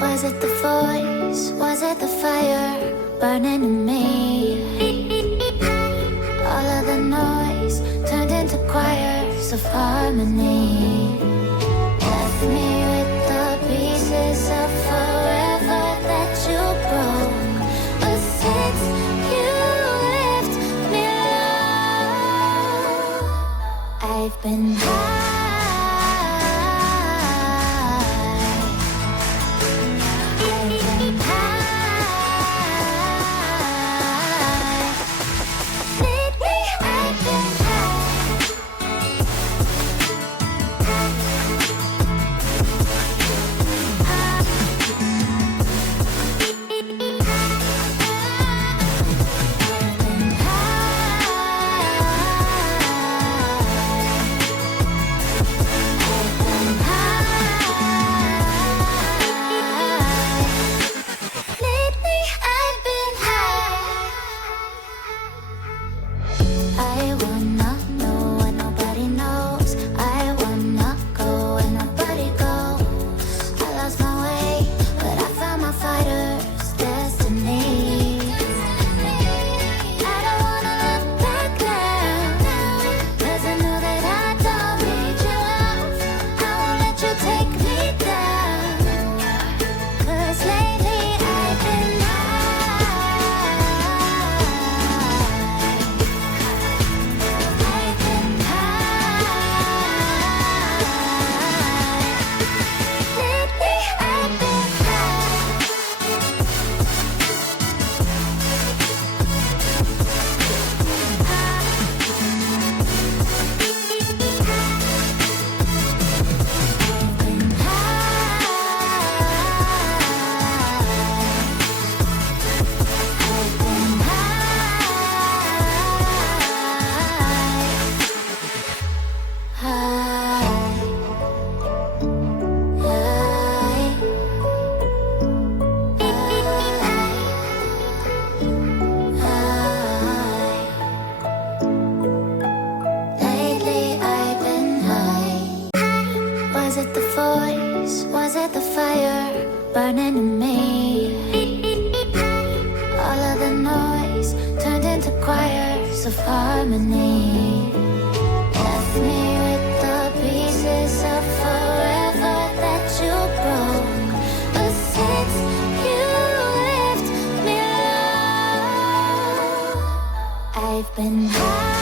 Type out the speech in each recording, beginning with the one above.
Was it the voice? Was it the fire burning in me? All of the noise turned into choirs of harmony. Left me with the pieces of forever that you broke. But since you left me alone, I've been high. Was it the voice? Was it the fire burning in me? All of the noise turned into choirs of harmony. Left me with the pieces of forever that you broke. But since you left me alone, I've been high.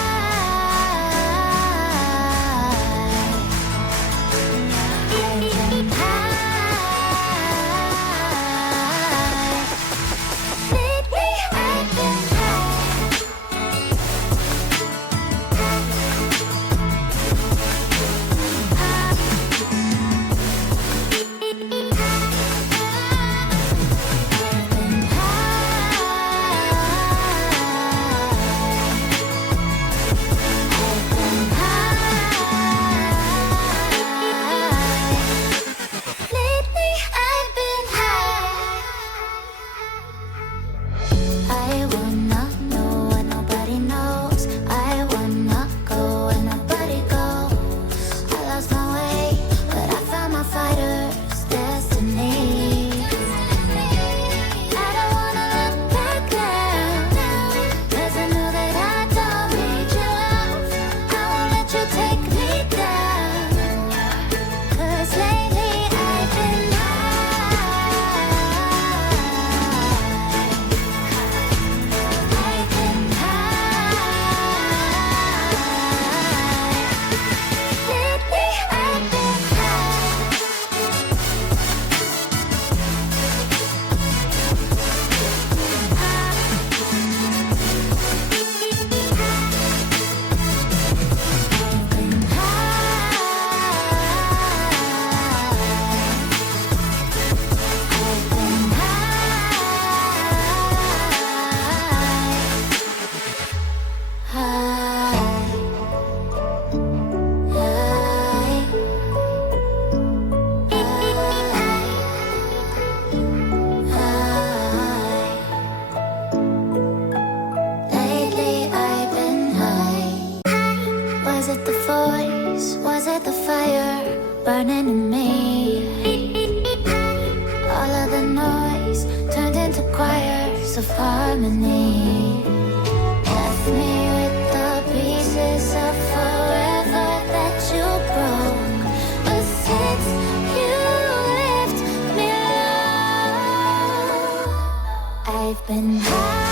into choirs of harmony. Left me with the pieces of forever that you broke. But since you left me alone, I've been high.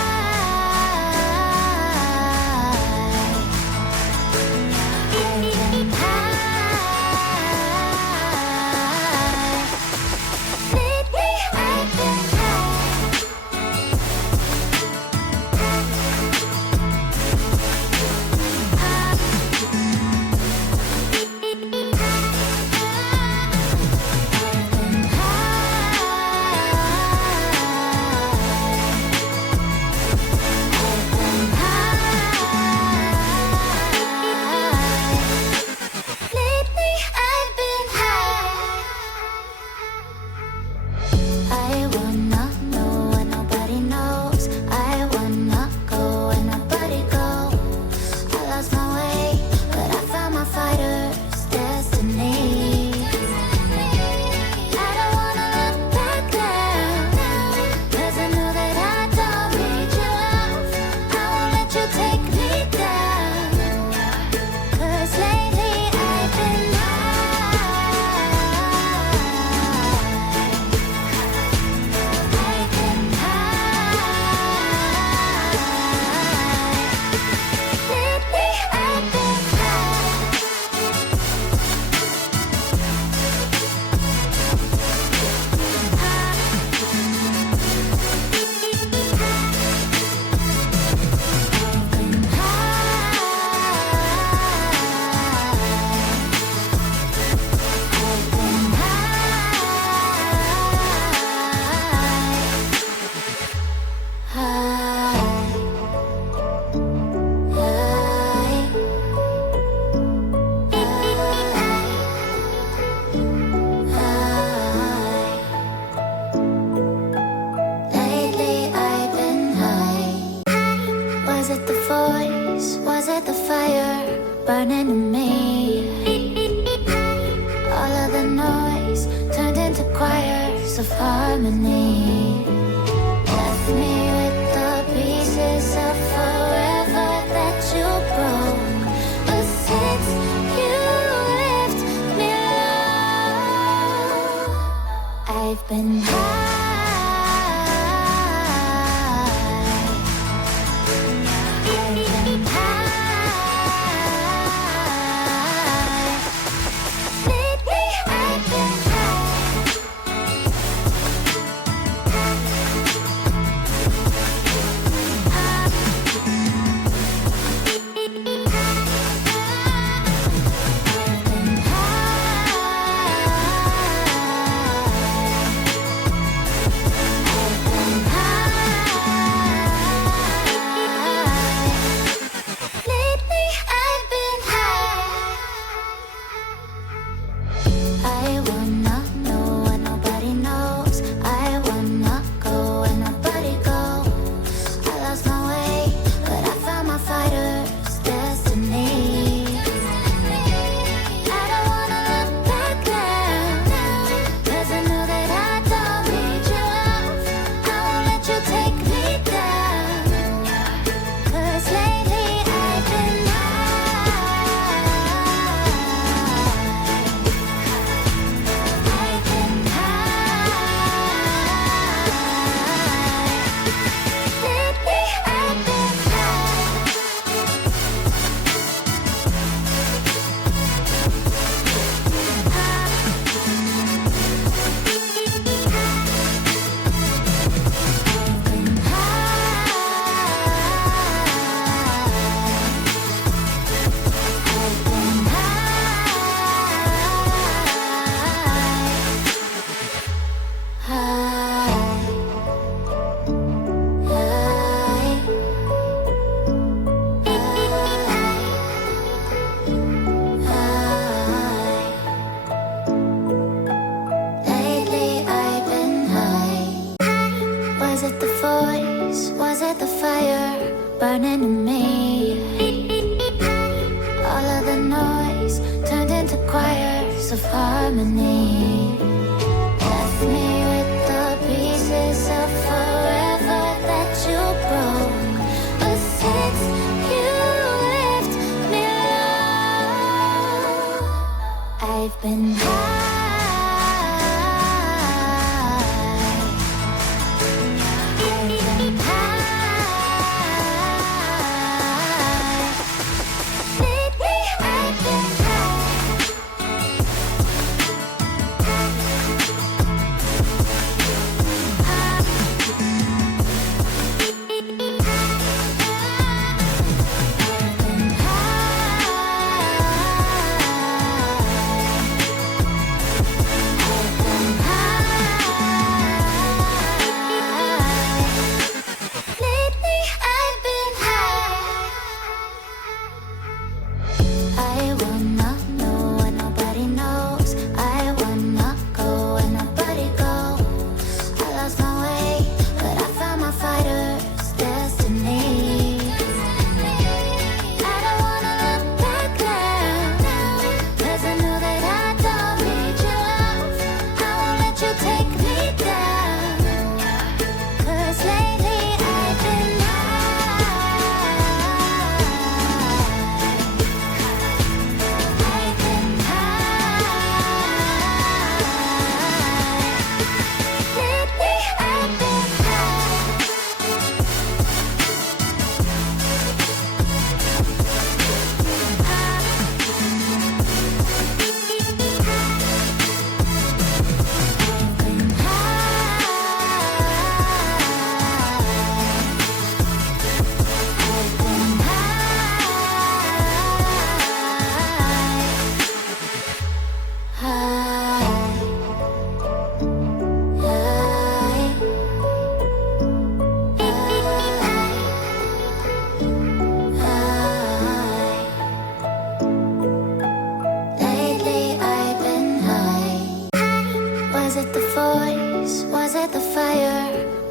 Burning in me. All of the noise turned into choirs of harmony. Left me with the pieces of forever that you broke. But since you left me alone, I've been high.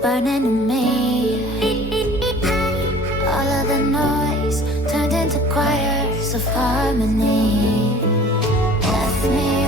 burning in me. All of the noise turned into choirs of harmony. Left me